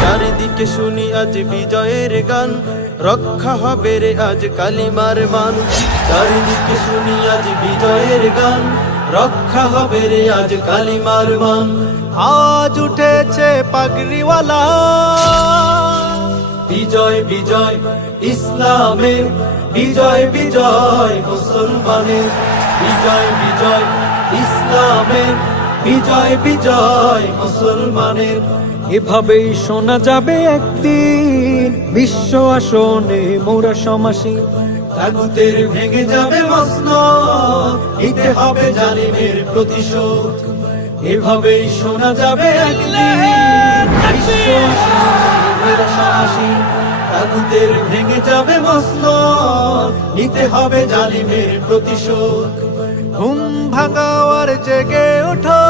চারিদিকে শুনি আজ বিজয়ের গান। রক্ষা হবে রে আজ কালিমার মান। চারিদিকে শুনি আজ বিজয়ের গান। রক্ষা হবে রে আজ কালিমার মান। আজ উঠেছে পাগড়িওয়ালা। বিজয় বিজয় ইসলামের বিজয় বিজয় মুসলমানের বিজয় বিজয় ইসলামের বিজয় বিজয় মুসলমানের। এভাবেই শোনা যাবে একদিন বিশ্ব আসনে মোরা সমাসী তাগুতের ভেঙে যাবে মস্ন নিতে হবে জালিমের প্রতিশোধ। এভাবেই শোনা যাবে একদিন বিশ্ব তাগুতের ভেঙে যাবে মস্ন নিতে হবে জালিমের প্রতিশোধ। ঘুম ভাঙাওয়ার জেগে ওঠো।